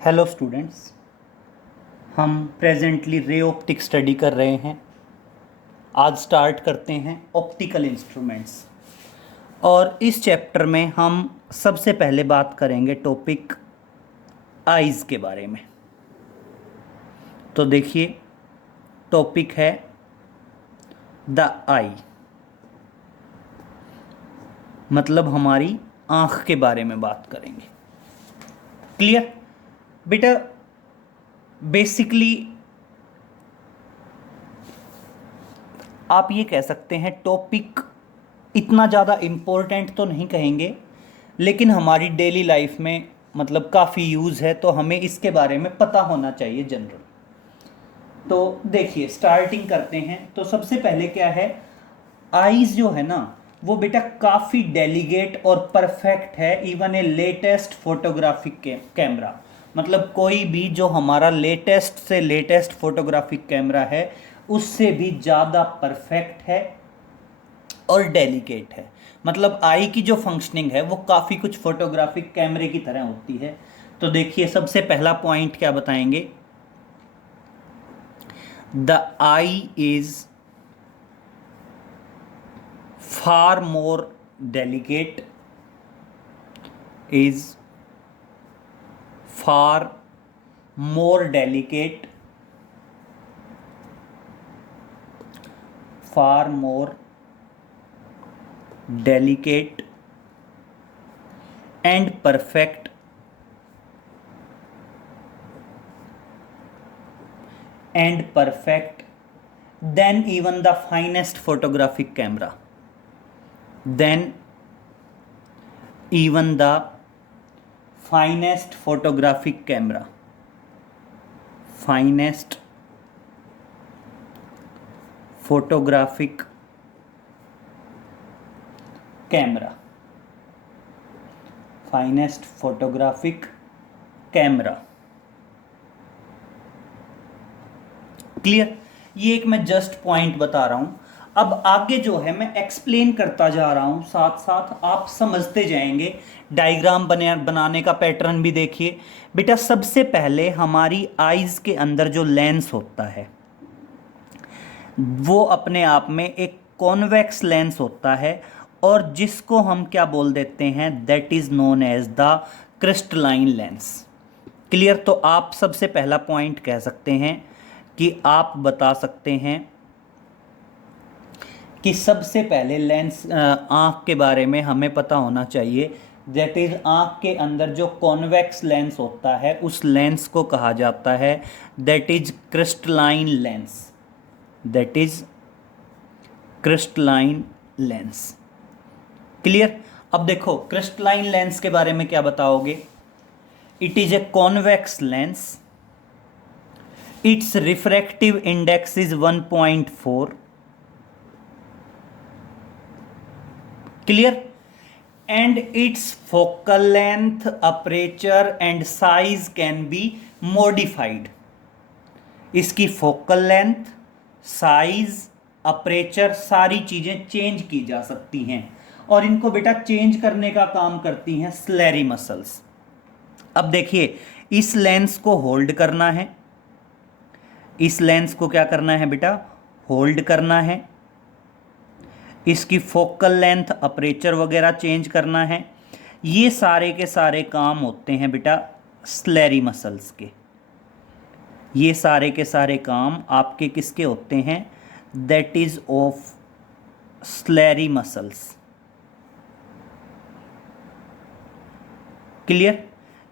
Hello students. हम presently रे optic study कर रहे हैं। आज स्टार्ट करते हैं ऑप्टिकल इंस्ट्रूमेंट्स। और इस चैप्टर में हम सबसे पहले बात करेंगे टॉपिक आइज़ के बारे में। तो देखिए, टॉपिक है द आई, मतलब हमारी आँख के बारे में बात करेंगे। क्लियर बेटा? बेसिकली आप ये कह सकते हैं टॉपिक इतना ज़्यादा इम्पोर्टेंट तो नहीं कहेंगे, लेकिन हमारी डेली लाइफ में मतलब काफ़ी यूज़ है, तो हमें इसके बारे में पता होना चाहिए जनरल। तो देखिए, स्टार्टिंग करते हैं। तो सबसे पहले क्या है, आईज जो है ना वो बेटा काफ़ी डेलिकेट और परफेक्ट है। Even a latest photographic camera, मतलब कोई भी जो हमारा लेटेस्ट से लेटेस्ट फोटोग्राफिक कैमरा है उससे भी ज़्यादा परफेक्ट है और डेलिकेट है। मतलब आई की जो फंक्शनिंग है वो काफ़ी कुछ फोटोग्राफिक कैमरे की तरह होती है। तो देखिए, सबसे पहला पॉइंट क्या बताएंगे, the I is far more delicate, is far more delicate, far more delicate and perfect than even the finest photographic camera, than even the finest photographic camera, finest photographic camera, finest photographic camera। Clear? ये एक मैं just point बता रहा हूं। अब आगे जो है मैं एक्सप्लेन करता जा रहा हूं, साथ साथ आप समझते जाएंगे। डायग्राम बनाने का पैटर्न भी देखिए बेटा। सबसे पहले हमारी आईज के अंदर जो लेंस होता है वो अपने आप में एक कॉन्वेक्स लेंस होता है, और जिसको हम क्या बोल देते हैं, that is known as the crystalline lens. Clear? तो आप सबसे पहला पॉइंट कह सकते हैं कि आप बता सकते हैं कि सबसे पहले लेंस आँख के बारे में हमें पता होना चाहिए। दैट इज, आँख के अंदर जो कॉन्वेक्स लेंस होता है उस लेंस को कहा जाता है that is crystalline lens, that is crystalline lens. Clear? अब देखो, क्रिस्टलाइन लेंस के बारे में क्या बताओगे। It is a convex lens, its refractive index is 1.4, clear, and its focal length, aperture and size can be modified। इसकी focal length, size, aperture सारी चीजें चेंज की जा सकती हैं, और इनको बेटा चेंज करने का काम करती हैं स्लेरी मसल्स। अब देखिए, इस लेंस को होल्ड करना है, इस लेंस को क्या करना है बेटा, होल्ड करना है। इसकी फोकल लेंथ, अपर्चर वगैरह चेंज करना है। ये सारे के सारे काम होते हैं बेटा स्लेरी मसल्स के। ये सारे के सारे काम आपके किसके होते हैं, that is of slurry muscles. Clear?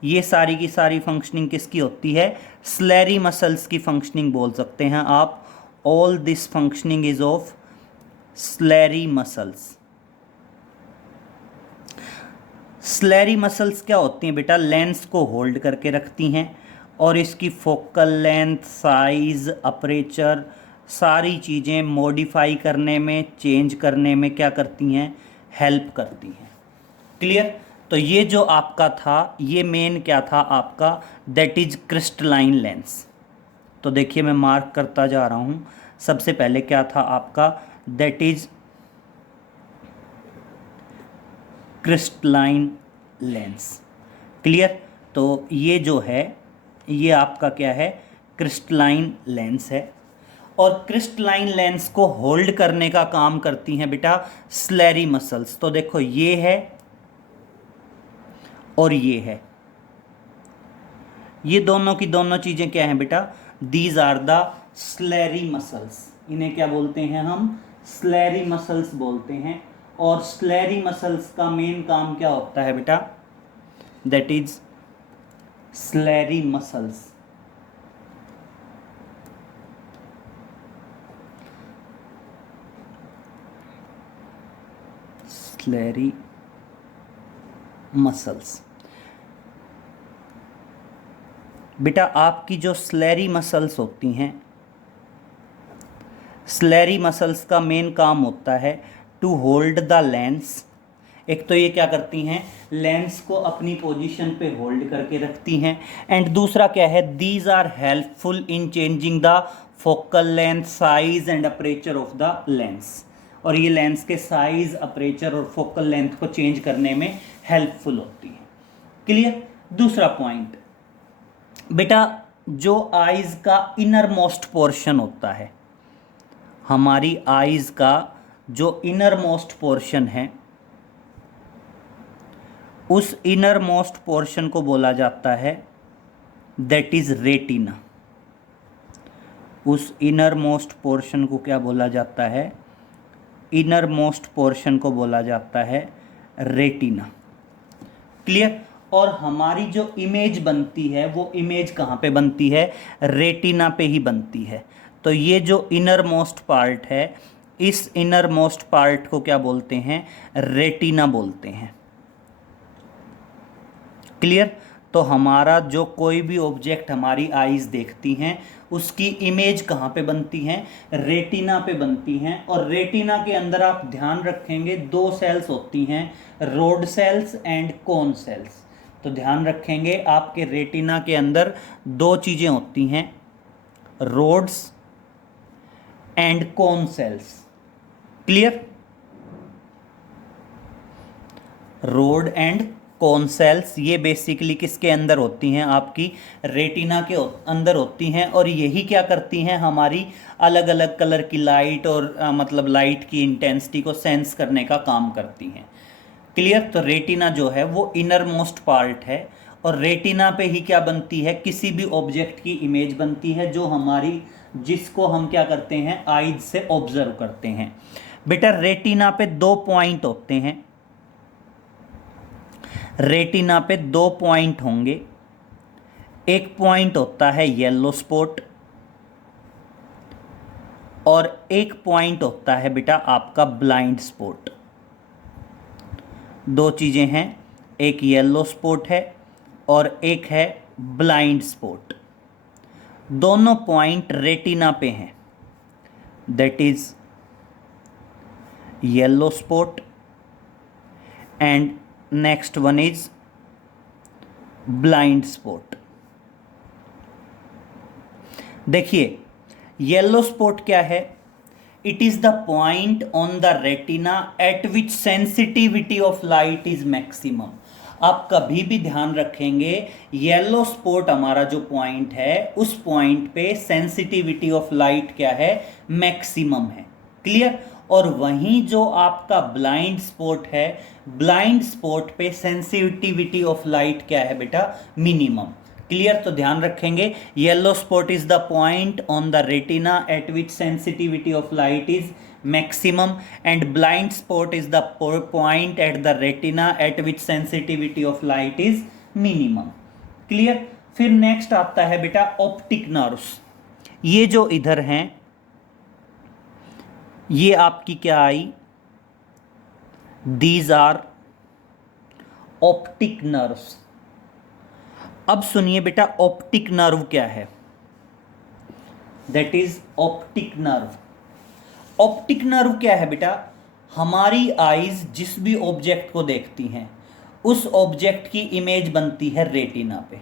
ये सारी की सारी फंक्शनिंग किसकी होती है, स्लेरी मसल्स की फंक्शनिंग बोल सकते हैं आप। All this functioning is of slurry muscles. Slurry muscles क्या होती हैं बेटा, लेंस को होल्ड करके रखती हैं, और इसकी फोकल लेंथ, साइज, अपर्चर सारी चीज़ें मॉडिफाई करने में, चेंज करने में क्या करती हैं, हेल्प करती हैं। क्लियर? तो ये जो आपका था, ये मेन क्या था आपका, दैट इज क्रिस्टलाइन लेंस। तो देखिए, मैं मार्क करता जा रहा हूँ। सबसे पहले क्या था आपका, that is crystalline lens. Clear? तो ये जो है ये आपका क्या है, क्रिस्टलाइन लेंस है। और क्रिस्टलाइन लेंस को होल्ड करने का काम करती हैं बेटा स्लेरी मसल्स। तो देखो ये है और ये है, ये दोनों की दोनों चीजें क्या हैं बेटा, these are the ciliary muscles. इन्हें क्या बोलते हैं हम, स्लेरी मसल्स बोलते हैं। और स्लेरी मसल्स का मेन काम क्या होता है बेटा, that is slurry muscles. Slurry muscles बेटा, आपकी जो स्लेरी मसल्स होती हैं, स्लेरी मसल्स का मेन काम होता है टू होल्ड द लेंस। एक तो ये क्या करती हैं, लेंस को अपनी पोजीशन पे होल्ड करके रखती हैं। एंड दूसरा क्या है, these are helpful in changing the focal length, size and aperture of the lens. और ये लेंस के साइज, अपर्चर और फोकल लेंथ को चेंज करने में हेल्पफुल होती है। क्लियर। दूसरा पॉइंट बेटा, जो आईज का इनर मोस्ट पोर्शन होता है, हमारी आईज का जो इनर मोस्ट पोर्शन है, उस इनर मोस्ट पोर्शन को बोला जाता है दैट इज रेटिना। उस इनर मोस्ट पोर्शन को क्या बोला जाता है, इनर मोस्ट पोर्शन को बोला जाता है रेटिना। क्लियर। और हमारी जो इमेज बनती है वो इमेज कहाँ पे बनती है, रेटिना पे ही बनती है। तो ये जो इनर मोस्ट पार्ट है, इस इनर मोस्ट पार्ट को क्या बोलते हैं, रेटिना बोलते हैं। क्लियर। तो हमारा जो कोई भी ऑब्जेक्ट हमारी आईज देखती हैं, उसकी इमेज कहाँ पे बनती हैं, रेटिना पे बनती हैं। और रेटिना के अंदर आप ध्यान रखेंगे दो सेल्स होती हैं, rod cells and cone cells. तो ध्यान रखेंगे आपके रेटिना के अंदर दो चीज़ें होती हैं, rods and cone cells. Clear. Rod and cone cells ये बेसिकली किसके अंदर होती हैं, आपकी रेटिना के अंदर होती हैं। और यही क्या करती हैं, हमारी अलग अलग कलर की लाइट और मतलब लाइट की इंटेंसिटी को सेंस करने का काम करती हैं। क्लियर। तो रेटिना जो है वो इनर मोस्ट पार्ट है, और रेटिना पे ही क्या बनती है, किसी भी ऑब्जेक्ट की इमेज बनती है जो हमारी, जिसको हम क्या करते हैं, आइज से ऑब्जर्व करते हैं। बेटा रेटिना पे दो पॉइंट होते हैं, रेटिना पे दो पॉइंट होंगे। एक पॉइंट होता है येलो स्पॉट और एक पॉइंट होता है बेटा आपका ब्लाइंड स्पॉट। दो चीज़ें हैं, एक येलो स्पॉट है और एक है ब्लाइंड स्पॉट। दोनों पॉइंट रेटिना पे हैं, that is yellow spot and next one is blind spot. देखिए येलो स्पॉट क्या है, it is the point on the retina eight which sensitivity of light is maximum. आप कभी भी ध्यान रखेंगे येलो स्पॉट हमारा जो पॉइंट है, उस पॉइंट पे सेंसिटिविटी ऑफ लाइट क्या है, मैक्सिमम है। क्लियर। और वहीं जो आपका ब्लाइंड स्पॉट है, ब्लाइंड स्पॉट पे सेंसिटिविटी ऑफ लाइट क्या है बेटा, मिनिमम। क्लियर। तो ध्यान रखेंगे yellow spot is the point on the retina eight which sensitivity of light is maximum and blind spot is the point at the retina at which sensitivity of light is minimum. Clear. फिर next आता है बेटा optic nerves. ये जो इधर हैं, ये आपकी क्या आई, दीज आर ऑप्टिक नर्व्स। अब सुनिए बेटा ऑप्टिक नर्व क्या है, that is optic nerve. Optic nerve क्या है बेटा, हमारी आईज जिस भी ऑब्जेक्ट को देखती हैं, उस ऑब्जेक्ट की इमेज बनती है रेटिना पे।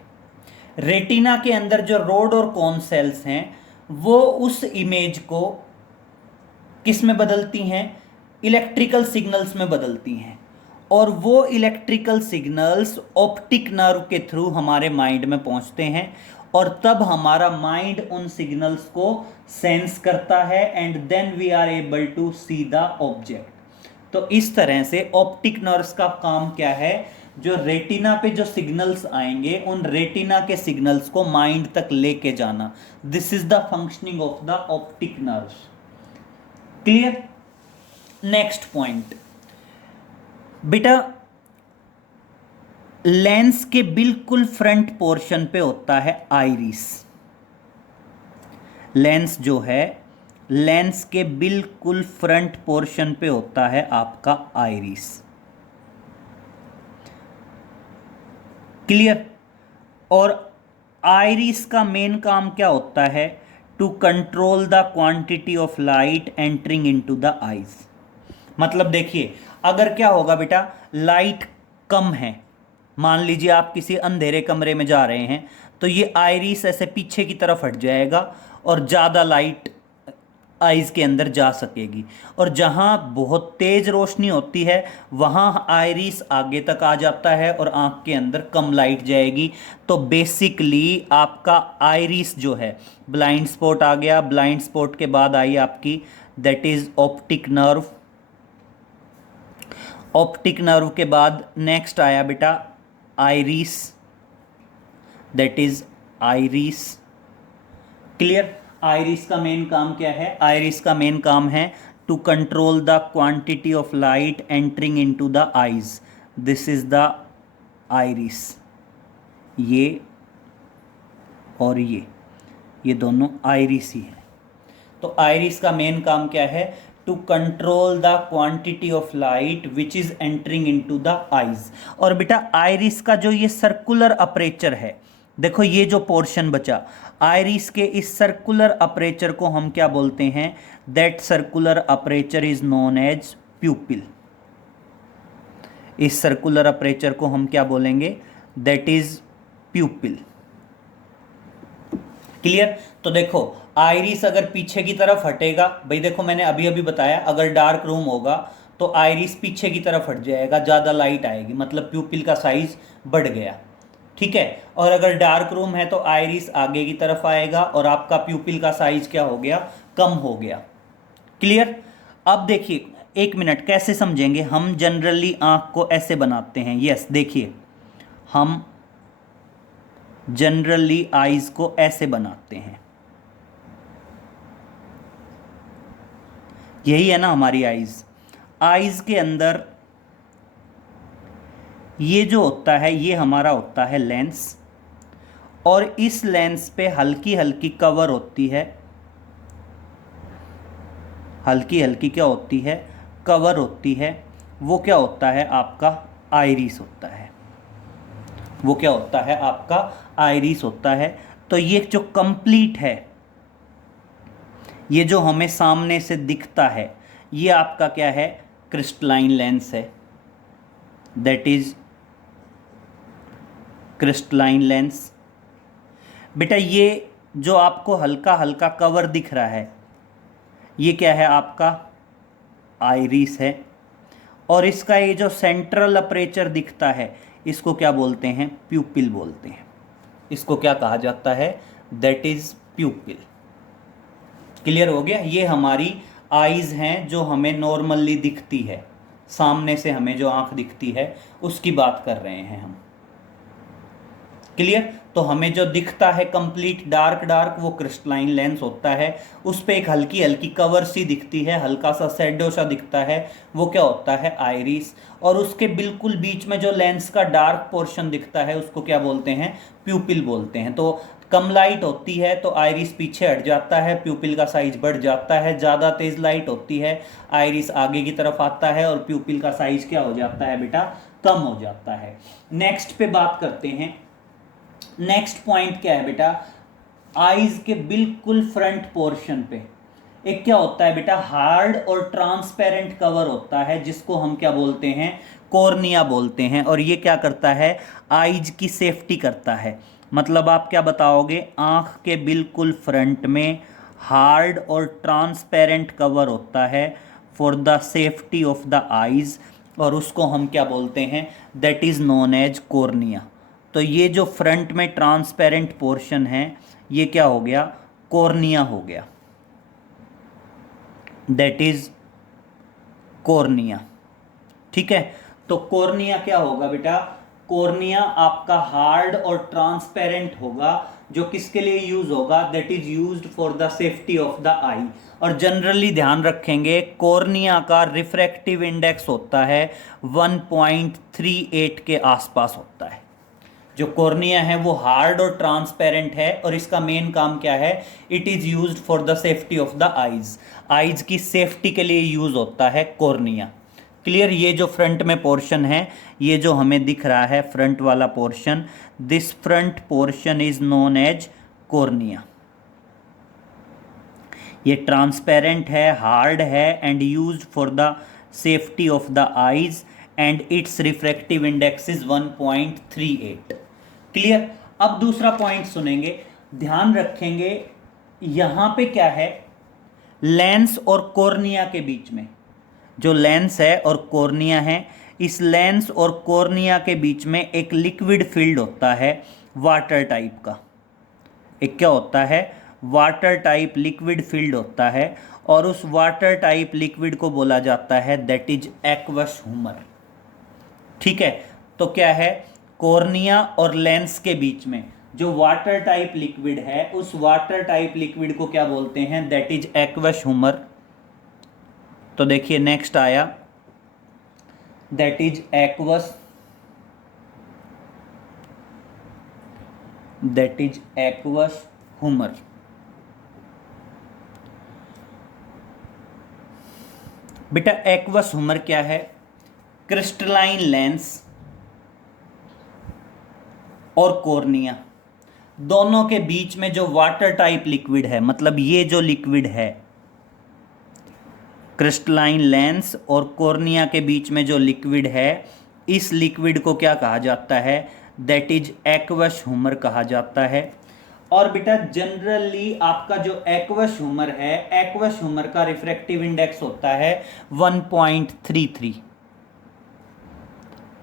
रेटिना के अंदर जो रोड और कोन सेल्स हैं, वो उस इमेज को किस में बदलती हैं, इलेक्ट्रिकल सिग्नल्स में बदलती हैं। और वो इलेक्ट्रिकल सिग्नल्स ऑप्टिक नर्व के थ्रू हमारे माइंड में पहुंचते हैं और तब हमारा माइंड उन सिग्नल्स को सेंस करता है and then we are able to see the object. तो इस तरह से ऑप्टिक नर्व्स का काम क्या है, जो रेटिना पे जो सिग्नल्स आएंगे उन रेटिना के सिग्नल्स को माइंड तक लेके जाना। This is the functioning of the optic nerves. Clear. Next point बेटा, लेंस के बिल्कुल फ्रंट पोर्शन पे होता है आइरिस। लेंस जो है, लेंस के बिल्कुल फ्रंट पोर्शन पे होता है आपका आइरिस। क्लियर। और आइरिस का मेन काम क्या होता है, to control the quantity of light entering into the eyes. मतलब देखिए, अगर क्या होगा बेटा, लाइट कम है, मान लीजिए आप किसी अंधेरे कमरे में जा रहे हैं, तो ये आइरिस ऐसे पीछे की तरफ हट जाएगा और ज़्यादा लाइट आइज़ के अंदर जा सकेगी। और जहाँ बहुत तेज़ रोशनी होती है वहाँ आइरिस आगे तक आ जाता है और आँख के अंदर कम लाइट जाएगी। तो बेसिकली आपका आइरिस जो है, ब्लाइंड स्पॉट आ गया, ब्लाइंड स्पॉट के बाद आई आपकी that is optic nerve. Optic nerve के बाद नेक्स्ट आया बेटा iris, that is iris. Clear. Iris का मेन काम क्या है, आइरिस का मेन काम है to control the quantity of light entering into the eyes. This is the iris. ये और ये दोनों आइरिस ही है। तो आइरिस का मेन काम क्या है, to control the quantity of light which is entering into the eyes. और बेटा आइरिस का जो ये सर्कुलर अपर्चर है, देखो ये जो पोर्शन बचा आइरिस के, इस सर्कुलर अपर्चर को हम क्या बोलते हैं, that circular aperture is known as pupil. इस सर्कुलर अपर्चर को हम क्या बोलेंगे, दैट इज प्यूपिल। क्लियर। तो देखो आइरिस अगर पीछे की तरफ हटेगा, भाई देखो मैंने अभी अभी बताया, अगर डार्क रूम होगा तो आइरिस पीछे की तरफ हट जाएगा, ज़्यादा लाइट आएगी, मतलब प्यूपिल का साइज बढ़ गया। ठीक है। और अगर डार्क रूम है तो आइरिस आगे की तरफ आएगा और आपका प्यूपिल का साइज क्या हो गया, कम हो गया। क्लियर। अब देखिए एक मिनट, कैसे समझेंगे हम, जनरली आंख को ऐसे बनाते हैं। यस देखिए, हम जनरली आईज को ऐसे बनाते हैं, यही है ना हमारी आईज। आईज के अंदर ये जो होता है ये हमारा होता है लेंस, और इस लेंस पे हल्की हल्की कवर होती है, हल्की हल्की क्या होती है, कवर होती है। वो क्या होता है आपका आइरिस होता है, वो क्या होता है आपका आइरिस होता है। तो ये जो कंप्लीट है, ये जो हमें सामने से दिखता है, ये आपका क्या है, क्रिस्टलाइन लेंस है, दैट इज क्रिस्टलाइन लेंस। बेटा ये जो आपको हल्का हल्का कवर दिख रहा है, ये क्या है आपका आइरिस है। और इसका ये जो सेंट्रल अपर्चर दिखता है, इसको क्या बोलते हैं, प्यूपिल बोलते हैं। इसको क्या कहा जाता है, दैट इज प्यूपिल। क्लियर हो गया। ये हमारी आईज हैं जो हमें नॉर्मली दिखती है, सामने से हमें जो आंख दिखती है उसकी बात कर रहे हैं हम। क्लियर। तो हमें जो दिखता है कंप्लीट डार्क डार्क, वो क्रिस्टलाइन लेंस होता है। उस पर एक हल्की हल्की कवर सी दिखती है, हल्का सा शैडो सा दिखता है, वो क्या होता है आइरिस। और उसके बिल्कुल बीच में जो लेंस का डार्क पोर्शन दिखता है उसको क्या बोलते हैं, प्यूपिल बोलते हैं। तो कम लाइट होती है तो आइरिस पीछे हट जाता है, प्यूपिल का साइज बढ़ जाता है। ज़्यादा तेज़ लाइट होती है, आइरिस आगे की तरफ आता है और प्यूपिल का साइज क्या हो जाता है बेटा, कम हो जाता है। नेक्स्ट पे बात करते हैं। नेक्स्ट पॉइंट क्या है बेटा, आईज के बिल्कुल फ्रंट पोर्शन पे एक क्या होता है बेटा, हार्ड और ट्रांसपेरेंट कवर होता है, जिसको हम क्या बोलते हैं, कॉर्निया बोलते हैं। और ये क्या करता है, आईज की सेफ्टी करता है। मतलब आप क्या बताओगे, आंख के बिल्कुल फ्रंट में हार्ड और ट्रांसपेरेंट कवर होता है for the safety of the eyes. और उसको हम क्या बोलते हैं, that is known as cornea. तो ये जो फ्रंट में ट्रांसपेरेंट पोर्शन है ये क्या हो गया, कॉर्निया हो गया, दैट इज कॉर्निया। ठीक है, तो कॉर्निया क्या होगा बेटा, कॉर्निया आपका हार्ड और ट्रांसपेरेंट होगा, जो किसके लिए यूज होगा, that is used for the safety of the eye. और जनरली ध्यान रखेंगे कॉर्निया का रिफ्रैक्टिव इंडेक्स होता है 1.38 के आसपास होता है। जो कॉर्निया है वो हार्ड और ट्रांसपेरेंट है और इसका मेन काम क्या है, it is used for the safety of the eyes, eyes की सेफ्टी के लिए यूज होता है कॉर्निया। क्लियर, ये जो फ्रंट में पोर्शन है, ये जो हमें दिख रहा है फ्रंट वाला portion, this front portion is known as cornea. ये ट्रांसपेरेंट है, हार्ड है and used for the safety of the eyes and its refractive index is 1.38। Clear. अब दूसरा पॉइंट सुनेंगे, ध्यान रखेंगे यहां पे क्या है, लेंस और कॉर्निया के बीच में, जो लेंस है और कॉर्निया है, इस लेंस और कॉर्निया के बीच में एक लिक्विड फील्ड होता है वाटर टाइप का। एक क्या होता है, वाटर टाइप लिक्विड फील्ड होता है, और उस वाटर टाइप लिक्विड को बोला जाता है दैट इज एक्वस ह्यूमर। ठीक है, तो क्या है, कॉर्निया और लेंस के बीच में जो वाटर टाइप लिक्विड है, उस वाटर टाइप लिक्विड को क्या बोलते हैं, दैट इज एक्वस ह्यूमर। तो देखिए नेक्स्ट आया, that is aqueous, that is aqueous humour. बेटा एक्वस ह्यूमर क्या है, क्रिस्टलाइन लेंस और कॉर्निया दोनों के बीच में जो वाटर टाइप लिक्विड है, मतलब ये जो लिक्विड है, क्रिस्टलाइन लेंस और कॉर्निया के बीच में जो लिक्विड है, इस लिक्विड को क्या कहा जाता है, दैट इज एक्वस ह्यूमर कहा जाता है। और बेटा जनरली आपका जो एक्वस ह्यूमर है, एक्वस ह्यूमर का रिफ्रैक्टिव इंडेक्स होता है 1.33।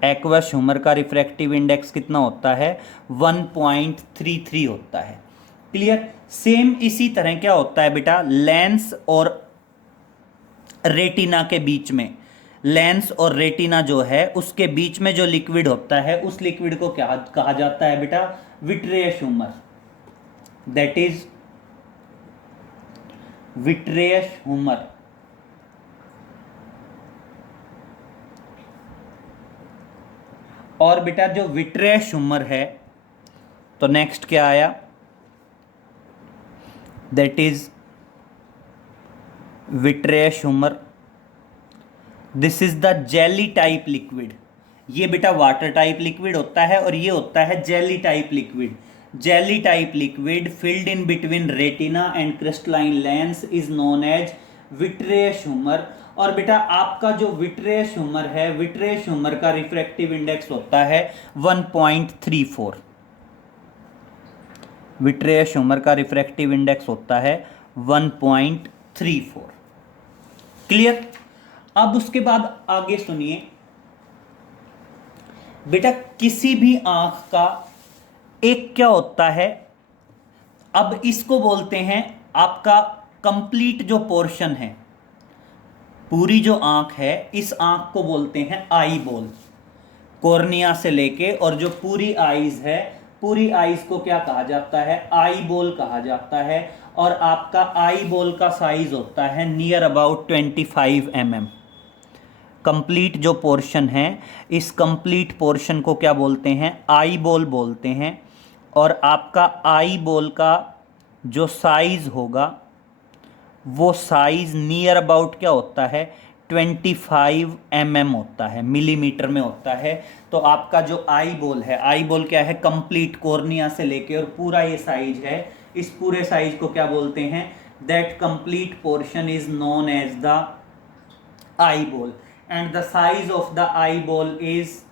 एक्वस ह्यूमर का रिफ्रैक्टिव इंडेक्स कितना होता है, 1.33 होता है। क्लियर। सेम इसी तरह क्या होता है बेटा, लेंस और रेटिना के बीच में, लेंस और रेटिना जो है उसके बीच में जो लिक्विड होता है, उस लिक्विड को क्या कहा जाता है बेटा, vitreous humour, that is vitreous humour. और बेटा जो विट्रियस ह्यूमर है, तो नेक्स्ट क्या आया, that is vitreous humour. This is the jelly type liquid. ये बेटा वाटर टाइप लिक्विड होता है और ये होता है jelly type liquid. Jelly type liquid filled in between retina and crystalline lens is known as vitreous humour. और बेटा आपका जो विट्रियस ह्यूमर है, विट्रियस ह्यूमर का रिफ्रैक्टिव इंडेक्स होता है 1.34। विट्रियस ह्यूमर का रिफ्रैक्टिव इंडेक्स होता है 1.34। क्लियर। अब उसके बाद आगे सुनिए बेटा, किसी भी आंख का एक क्या होता है, अब इसको बोलते हैं आपका कंप्लीट जो पोर्शन है, पूरी जो आंख है, इस आंख को बोलते हैं आई बॉल। कॉर्निया से लेके और जो पूरी आईज है, पूरी आईज को क्या कहा जाता है, आई बॉल कहा जाता है। और आपका आई बॉल का साइज होता है नियर अबाउट 25 mm। कंप्लीट जो पोर्शन है, इस कंप्लीट पोर्शन को क्या बोलते हैं, आई बॉल बोलते हैं। और आपका आई बॉल का जो साइज होगा, वो साइज नियर अबाउट क्या होता है, 25 mm होता है, मिलीमीटर में होता है। तो आपका जो आई बॉल है, आई बॉल क्या है, कंप्लीट कॉर्निया से लेके और पूरा ये साइज है, इस पूरे साइज को क्या बोलते हैं, that complete portion is known as the eyeball and the size of the eyeball is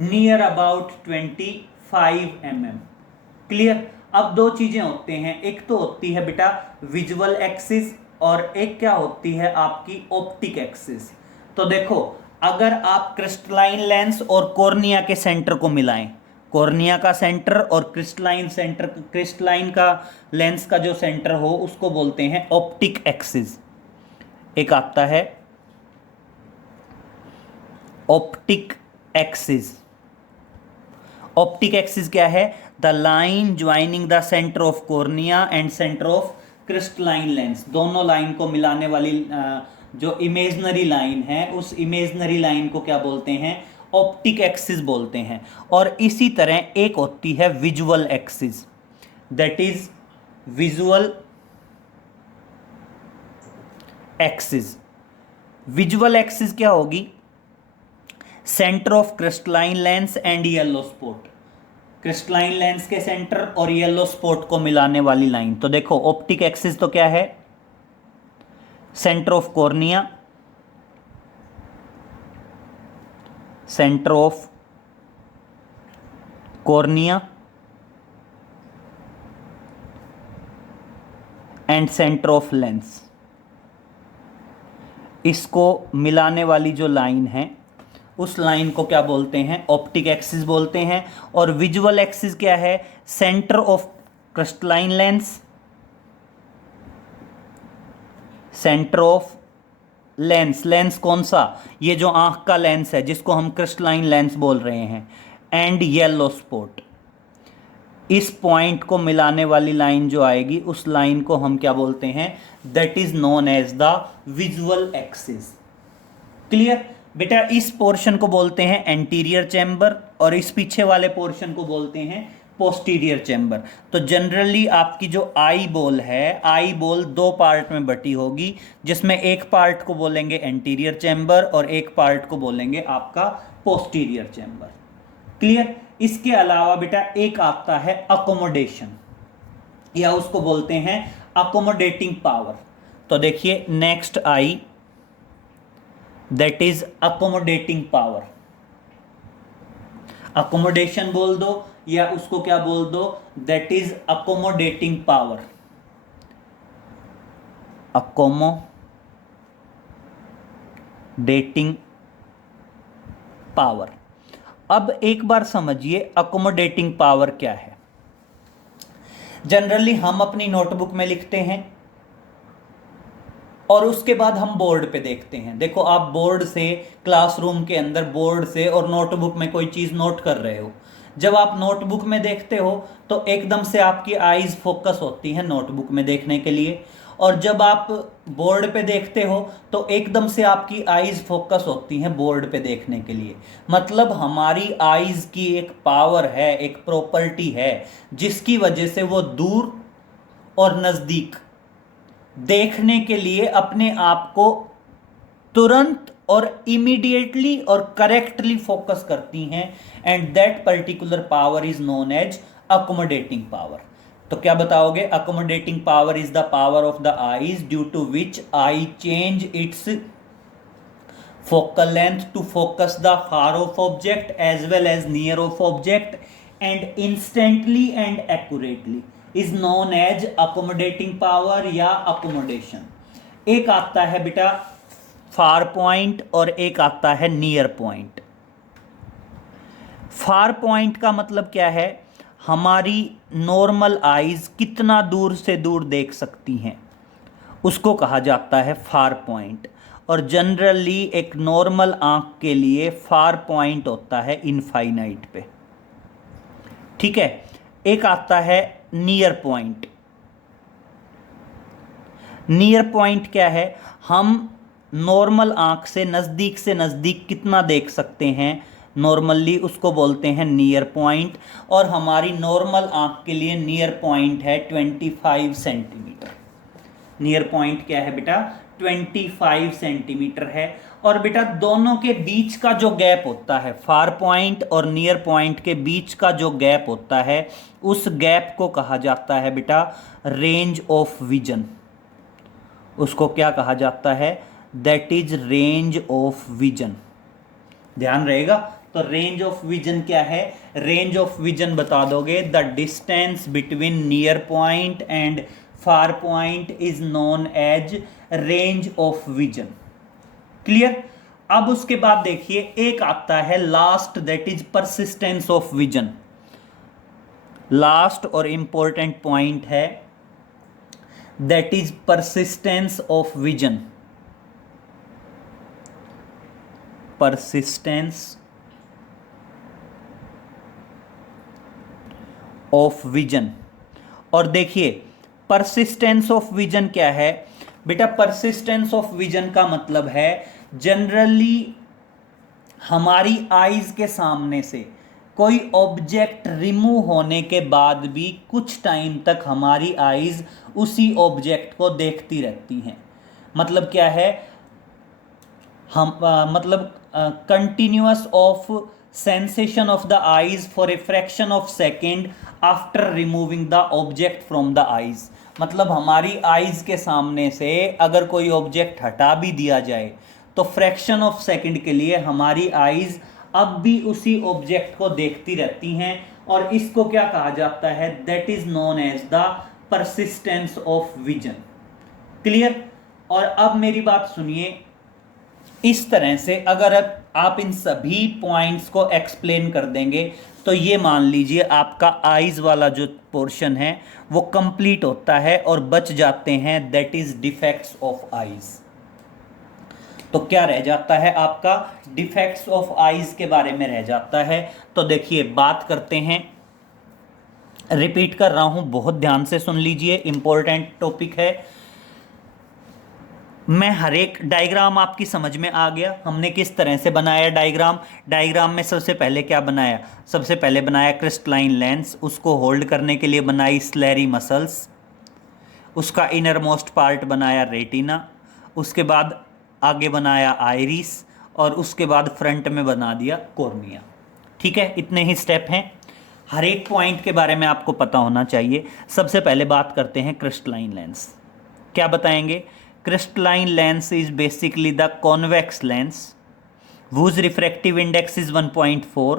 near about 25 mm। Clear. अब दो चीजें होते हैं, एक तो होती है बेटा विजुअल एक्सिस और एक क्या होती है आपकी ऑप्टिक एक्सिस। तो देखो अगर आप क्रिस्टलाइन लेंस और कॉर्निया के सेंटर को मिलाएं, कॉर्निया का सेंटर और क्रिस्टलाइन सेंटर, क्रिस्टलाइन का लेंस का जो सेंटर हो उसको बोलते हैं ऑप्टिक एक्सिस। एक आता है ऑप्टिक एक्सिस। ऑप्टिक एक्सिस क्या है? The line joining the centre of cornea and centre of crystalline lens, दोनों लाइन को मिलाने वाली जो इमेजनरी लाइन है, उस इमेजनरी लाइन को क्या बोलते हैं? ऑप्टिक एक्सिस बोलते हैं। और इसी तरह एक होती है visual axis, that is visual axis. Visual axis क्या होगी? Centre of crystalline lens and yellow spot, crystalline lens के सेंटर और येलो स्पॉट को मिलाने वाली लाइन। तो देखो ऑप्टिक एक्सिस तो क्या है? Centre of cornea, centre of cornea and centre of lens, इसको मिलाने वाली जो लाइन है उस लाइन को क्या बोलते हैं? ऑप्टिक एक्सिस बोलते हैं। और विजुअल एक्सिस क्या है? Centre of crystalline lens, centre of lens, lens कौन सा? ये जो आंख का लेंस है जिसको हम क्रिस्टलाइन लेंस बोल रहे हैं, एंड येलो स्पॉट, इस पॉइंट को मिलाने वाली लाइन जो आएगी उस लाइन को हम क्या बोलते हैं? That is known as the visual axis. Clear बेटा? इस पोर्शन को बोलते हैं एंटीरियर चैम्बर और इस पीछे वाले पोर्शन को बोलते हैं पोस्टीरियर चैम्बर। तो जनरली आपकी जो आई बॉल है, आई बॉल दो पार्ट में बटी होगी, जिसमें एक पार्ट को बोलेंगे एंटीरियर चैम्बर और एक पार्ट को बोलेंगे आपका पोस्टीरियर चैम्बर। क्लियर? इसके अलावा बेटा एक आता है अकोमोडेशन, या उसको बोलते हैं अकोमोडेटिंग पावर। तो देखिए next I, that is accommodating power. Accommodation बोल दो या उसको क्या बोल दो? That is accommodating power. Accommodating power. अब एक बार समझिए अकोमोडेटिंग पावर क्या है। जनरली हम अपनी नोटबुक में लिखते हैं और उसके बाद हम बोर्ड पे देखते हैं। देखो आप बोर्ड से, क्लासरूम के अंदर बोर्ड से और नोटबुक में कोई चीज़ नोट कर रहे हो। जब आप नोटबुक में देखते हो तो एकदम से आपकी आईज फोकस होती है नोटबुक में देखने के लिए, और जब आप बोर्ड पे देखते हो तो एकदम से आपकी आईज फोकस होती हैं बोर्ड पे देखने के लिए। मतलब हमारी आईज की एक पावर है, एक प्रॉपर्टी है, जिसकी वजह से वो दूर और नज़दीक देखने के लिए अपने आप को तुरंत और इमीडिएटली और करेक्टली फोकस करती हैं, and that particular power is known as accommodating power. तो क्या बताओगे? Accommodating power is the power of the eyes due to which eye change its focal length to focus the far off object as well as near off object and instantly and accurately is known as accommodating power या accommodation। एक आता है बेटा far point और एक आता है near point. Far point का मतलब क्या है? हमारी नॉर्मल आईज कितना दूर से दूर देख सकती हैं, उसको कहा जाता है फार पॉइंट। और जनरली एक नॉर्मल आंख के लिए फार पॉइंट होता है इनफाइनाइट पे। ठीक है? एक आता है नियर पॉइंट। नियर पॉइंट क्या है? हम नॉर्मल आंख से नज़दीक कितना देख सकते हैं नॉर्मली, उसको बोलते हैं नियर पॉइंट। और हमारी नॉर्मल आंख के लिए नियर पॉइंट है 25 सेंटीमीटर। नियर पॉइंट क्या है बेटा? 25 सेंटीमीटर है। और बेटा दोनों के बीच का जो गैप होता है, फार पॉइंट और नियर पॉइंट के बीच का जो गैप होता है, उस गैप को कहा जाता है बेटा रेंज ऑफ विजन। उसको क्या कहा जाता है? That is range of vision. ध्यान रहेगा। तो रेंज ऑफ विजन क्या है? रेंज ऑफ विजन बता दोगे, the distance between near point and far point is known as range of vision. Clear? अब उसके बाद देखिए एक आता है last, that is persistence of vision. Last और इंपॉर्टेंट पॉइंट है, that is persistence of vision. Persistence of vision. और देखिए परसिस्टेंस ऑफ विजन क्या है बेटा? परसिस्टेंस ऑफ विजन का मतलब है जनरली हमारी आईज के सामने से कोई ऑब्जेक्ट रिमूव होने के बाद भी कुछ टाइम तक हमारी आईज उसी ऑब्जेक्ट को देखती रहती हैं। मतलब क्या है? हम मतलब continuous of sensation of the eyes for a fraction of second after removing the object from the eyes। मतलब हमारी आईज के सामने से अगर कोई ऑब्जेक्ट हटा भी दिया जाए तो फ्रैक्शन ऑफ सेकंड के लिए हमारी आईज अब भी उसी ऑब्जेक्ट को देखती रहती हैं, और इसको क्या कहा जाता है? That is known as the persistence of vision. Clear? और अब मेरी बात सुनिए, इस तरह से अगर आप इन सभी पॉइंट्स को एक्सप्लेन कर देंगे तो ये मान लीजिए आपका आईज वाला जो पोर्शन है वो कंप्लीट होता है और बच जाते हैं that is defects of eyes. तो क्या रह जाता है आपका? डिफेक्ट्स ऑफ आईज के बारे में रह जाता है। तो देखिए बात करते हैं, रिपीट कर रहा हूं, बहुत ध्यान से सुन लीजिए, इंपॉर्टेंट टॉपिक है। मैं हर एक डायग्राम आपकी समझ में आ गया, हमने किस तरह से बनाया डायग्राम। डायग्राम में सबसे पहले क्या बनाया? सबसे पहले बनाया क्रिस्टलाइन लेंस, उसको होल्ड करने के लिए बनाई स्लेरी मसल्स, उसका इनर मोस्ट पार्ट बनाया रेटिना, उसके बाद आगे बनाया आइरिस, और उसके बाद फ्रंट में बना दिया कॉर्निया। ठीक है, इतने ही स्टेप हैं। हर एक पॉइंट के बारे में आपको पता होना चाहिए। सबसे पहले बात करते हैं क्रिस्टलाइन लेंस। क्या बताएंगे? Crystalline lens is basically the convex lens whose refractive index is 1.4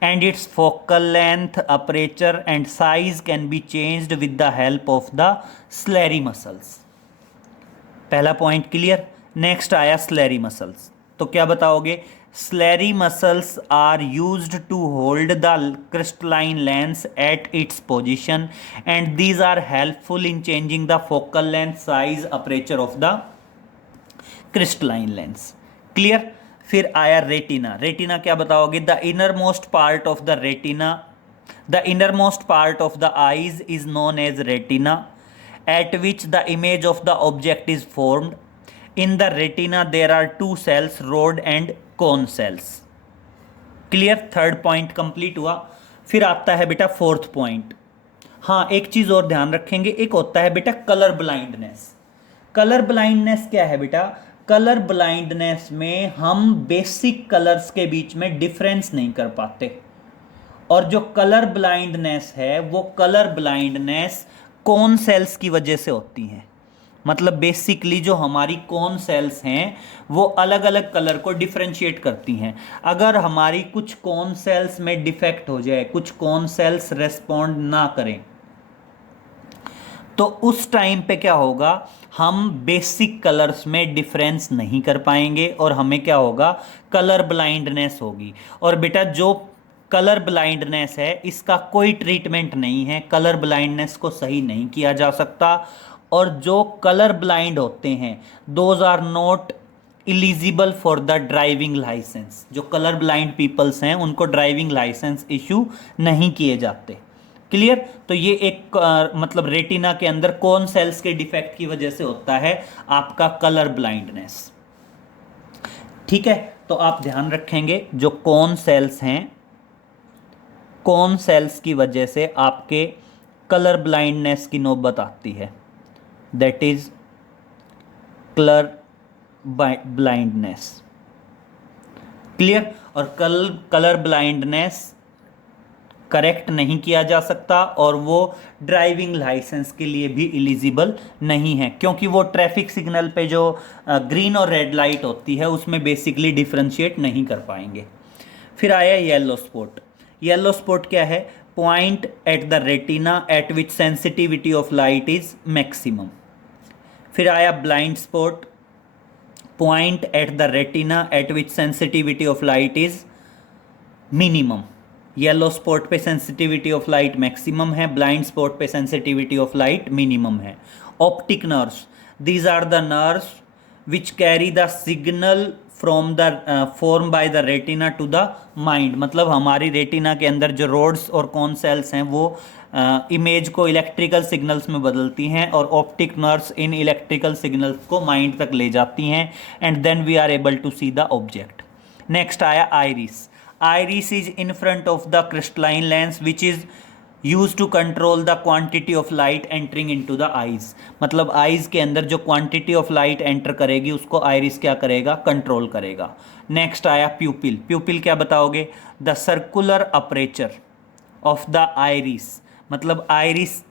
and its focal length, aperture and size can be changed with the help of the Slary muscles। पहला पॉइंट क्लियर। नेक्स्ट आया slurry muscles. तो क्या बताओगे? Slary muscles are used to hold the crystalline lens at its position and these are helpful in changing the focal length, size, aperture of the crystalline lens। Clear? फिर आया retina. Retina क्या बताओगे? The innermost part of the retina, the innermost part of the eyes is known as retina, at which the image of the object is formed। In the retina there are two cells, rod and cone cells। Clear? Third point complete हुआ। फिर आता है बेटा fourth point. हाँ, एक चीज और ध्यान रखेंगे, एक होता है बेटा कलर ब्लाइंडनेस। कलर ब्लाइंडनेस क्या है बेटा? कलर ब्लाइंडनेस में हम बेसिक कलर्स के बीच में डिफरेंस नहीं कर पाते, और जो कलर ब्लाइंडनेस है वो कलर ब्लाइंडनेस कौन सेल्स की वजह से होती है। मतलब बेसिकली जो हमारी कौन सेल्स हैं वो अलग अलग कलर को डिफरेंशिएट करती हैं। अगर हमारी कुछ कौन सेल्स में डिफेक्ट हो जाए, कुछ कौन सेल्स रेस्पॉन्ड ना करें, तो उस टाइम पे क्या होगा? हम बेसिक कलर्स में डिफरेंस नहीं कर पाएंगे और हमें क्या होगा? कलर ब्लाइंडनेस होगी। और बेटा जो कलर ब्लाइंडनेस है इसका कोई ट्रीटमेंट नहीं है, कलर ब्लाइंडनेस को सही नहीं किया जा सकता। और जो कलर ब्लाइंड होते हैं those are not eligible for the driving licence. जो कलर ब्लाइंड पीपल्स हैं उनको ड्राइविंग लाइसेंस इशू नहीं किए जाते। क्लियर? तो ये एक मतलब रेटिना के अंदर कौन सेल्स के डिफेक्ट की वजह से होता है आपका कलर ब्लाइंडनेस। ठीक है, तो आप ध्यान रखेंगे जो कौन सेल्स हैं, कौन सेल्स की वजह से आपके कलर ब्लाइंडनेस की नौबत आती है, that is colour blindness. Clear? और कलर ब्लाइंडनेस करेक्ट नहीं किया जा सकता और वो ड्राइविंग लाइसेंस के लिए भी एलिजिबल नहीं है, क्योंकि वो ट्रैफिक सिग्नल पे जो ग्रीन और रेड लाइट होती है उसमें बेसिकली डिफरेंशिएट नहीं कर पाएंगे। फिर आया येलो स्पॉट। येलो स्पॉट क्या है? Point at the retina eight which sensitivity of light is maximum. फिर आया blind spot. point at the retina at which sensitivity of light is minimum. Yellow spot पे सेंसिटिविटी ऑफ लाइट मैक्सिमम है, blind spot पे sensitivity of light minimum है. Optic nerves, these are the nerves which carry the signal from the form by the retina to the mind. मतलब हमारी retina के अंदर जो roads और cone cells हैं वो इमेज को इलेक्ट्रिकल सिग्नल्स में बदलती हैं और ऑप्टिक नर्व्स इन इलेक्ट्रिकल सिग्नल्स को माइंड तक ले जाती हैं and then we are able to see the object. Next आया iris. Iris is in front of the crystalline lens which is used to control the quantity of light entering into the eyes. मतलब eyes के अंदर जो quantity of light enter करेगी उसको iris क्या करेगा, control करेगा. नेक्स्ट आया प्यूपिल. प्यूपिल क्या बताओगे, the circular aperture of the iris. मतलब आइरिस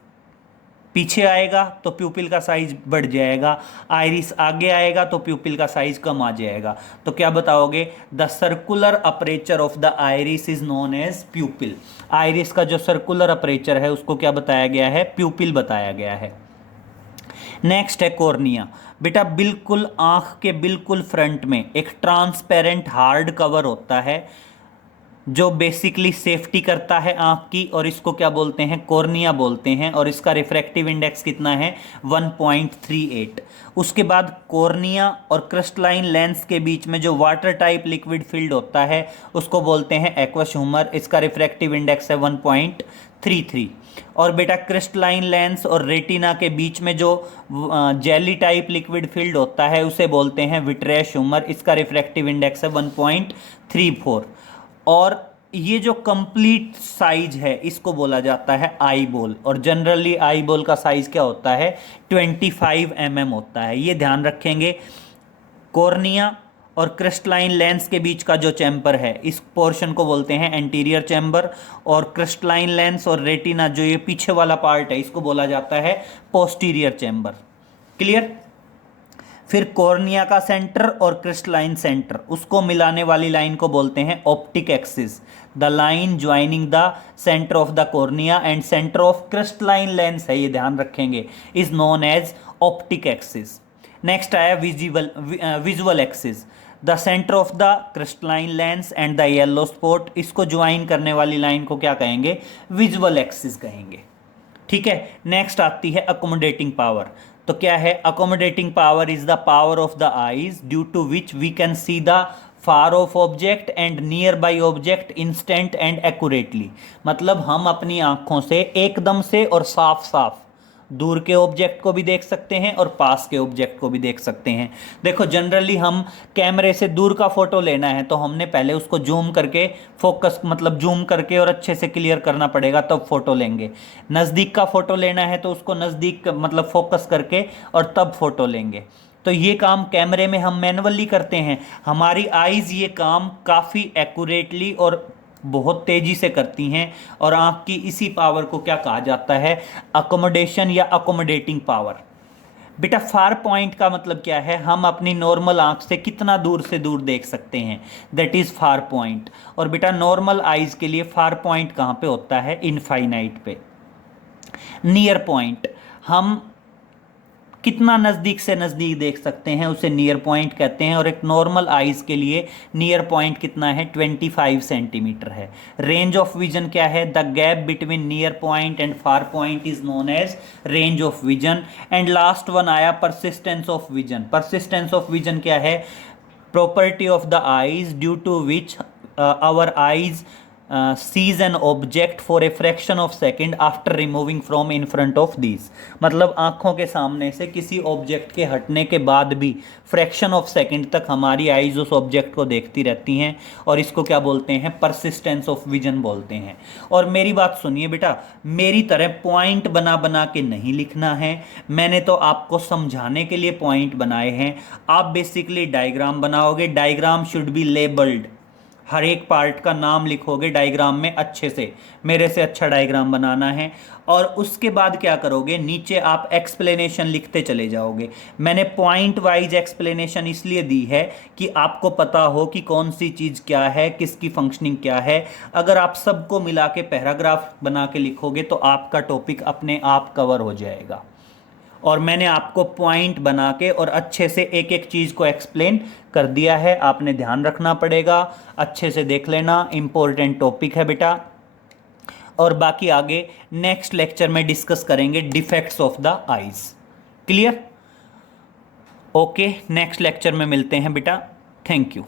पीछे आएगा तो प्यूपिल का साइज बढ़ जाएगा, आइरिस आगे आएगा तो प्यूपिल का साइज कम आ जाएगा. तो क्या बताओगे, the circular aperture of the iris is known as pupil. Iris का जो सर्कुलर अपर्चर है उसको क्या बताया गया है, प्यूपिल बताया गया है. नेक्स्ट है कॉर्निया. बेटा बिल्कुल आंख के बिल्कुल फ्रंट में एक ट्रांसपेरेंट हार्ड कवर होता है जो बेसिकली सेफ्टी करता है आंख की, और इसको क्या बोलते हैं, कॉर्निया बोलते हैं. और इसका रिफ्रैक्टिव इंडेक्स कितना है, 1.38. उसके बाद कॉर्निया और क्रिस्टलाइन लेंस के बीच में जो वाटर टाइप लिक्विड फील्ड होता है उसको बोलते हैं एक्वस ह्यूमर. इसका रिफ्रैक्टिव इंडेक्स है 1.33. और बेटा क्रिस्टलाइन लेंस और रेटिना के बीच में जो जेली टाइप लिक्विड फील्ड होता है उसे बोलते हैं विट्रियस ह्यूमर. इसका रिफ्रैक्टिव इंडेक्स है 1.34. और ये जो कंप्लीट साइज है इसको बोला जाता है आई बॉल. और जनरली आई बॉल का साइज क्या होता है, 25 mm होता है. ये ध्यान रखेंगे. कॉर्निया और क्रिस्टलाइन लेंस के बीच का जो चैम्बर है इस पोर्शन को बोलते हैं एंटीरियर चैम्बर, और क्रिस्टलाइन लेंस और रेटिना जो ये पीछे वाला पार्ट है इसको बोला जाता है पोस्टीरियर चैम्बर. क्लियर. फिर कॉर्निया का सेंटर और क्रिस्टलाइन सेंटर, उसको मिलाने वाली लाइन को बोलते हैं optic axis. The line joining the centre of the cornea and centre of crystalline lens है, ये ध्यान रखेंगे, is known as optic axis. Next आया visual axis. The centre of the crystalline lens and the yellow spot, इसको join करने वाली line को क्या कहेंगे, विजुअल एक्सिस कहेंगे. ठीक है. नेक्स्ट आती है अकोमोडेटिंग पावर. तो क्या है, accommodating power is the power of the eyes due to which we can see the far off object and nearby object instant and accurately. मतलब हम अपनी आंखों से एकदम से और साफ साफ दूर के ऑब्जेक्ट को भी देख सकते हैं और पास के ऑब्जेक्ट को भी देख सकते हैं. देखो जनरली हम कैमरे से दूर का फोटो लेना है तो हमने पहले उसको जूम करके फोकस मतलब जूम करके और अच्छे से क्लियर करना पड़ेगा तब फोटो लेंगे. नज़दीक का फोटो लेना है तो उसको नज़दीक मतलब फोकस करके और तब फोटो लेंगे. तो ये काम कैमरे में हम मैनुअली करते हैं. हमारी आईज़ ये काम काफ़ी एक्यूरेटली और बहुत तेजी से करती हैं और आँख की इसी पावर को क्या कहा जाता है, अकोमोडेशन या अकोमोडेटिंग पावर. बेटा फार पॉइंट का मतलब क्या है, हम अपनी नॉर्मल आँख से कितना दूर से दूर देख सकते हैं, दैट इज़ फार पॉइंट. और बेटा नॉर्मल आइज़ के लिए फार पॉइंट कहाँ पे होता है, इनफाइनाइट पे. नियर पॉइंट, हम कितना नज़दीक से नज़दीक देख सकते हैं उसे नियर पॉइंट कहते हैं. और एक नॉर्मल आइज़ के लिए नियर पॉइंट कितना है, 25 सेंटीमीटर है. रेंज ऑफ विजन क्या है, the gap between near point and far point is known as range of vision. And last one आया persistence of vision. Persistence of vision क्या है, property of the eyes due to which our eyes sees an object for a fraction of second after removing from in front of these. मतलब आँखों के सामने से किसी object के हटने के बाद भी फ्रैक्शन ऑफ सेकंड तक हमारी आइज उस ऑब्जेक्ट को देखती रहती हैं और इसको क्या बोलते हैं, परसिस्टेंस ऑफ विजन बोलते हैं. और मेरी बात सुनिए बेटा, मेरी तरह पॉइंट बना बना के नहीं लिखना है, मैंने तो आपको समझाने के लिए पॉइंट बनाए हैं. आप बेसिकली डायग्राम बनाओगे, डायग्राम शुड बी लेबल्ड, हर एक पार्ट का नाम लिखोगे डायग्राम में अच्छे से, मेरे से अच्छा डायग्राम बनाना है. और उसके बाद क्या करोगे, नीचे आप एक्सप्लेनेशन लिखते चले जाओगे. मैंने पॉइंट वाइज एक्सप्लेनेशन इसलिए दी है कि आपको पता हो कि कौन सी चीज़ क्या है, किसकी फंक्शनिंग क्या है. अगर आप सबको मिला के पैराग्राफ बना के लिखोगे तो आपका टॉपिक अपने आप कवर हो जाएगा. और मैंने आपको पॉइंट बना के और अच्छे से एक एक चीज़ को एक्सप्लेन कर दिया है, आपने ध्यान रखना पड़ेगा, अच्छे से देख लेना, इंपॉर्टेंट टॉपिक है बेटा। और बाकी आगे नेक्स्ट लेक्चर में डिस्कस करेंगे defects of the eyes. Clear? Okay, next lecture में मिलते हैं बेटा। Thank you.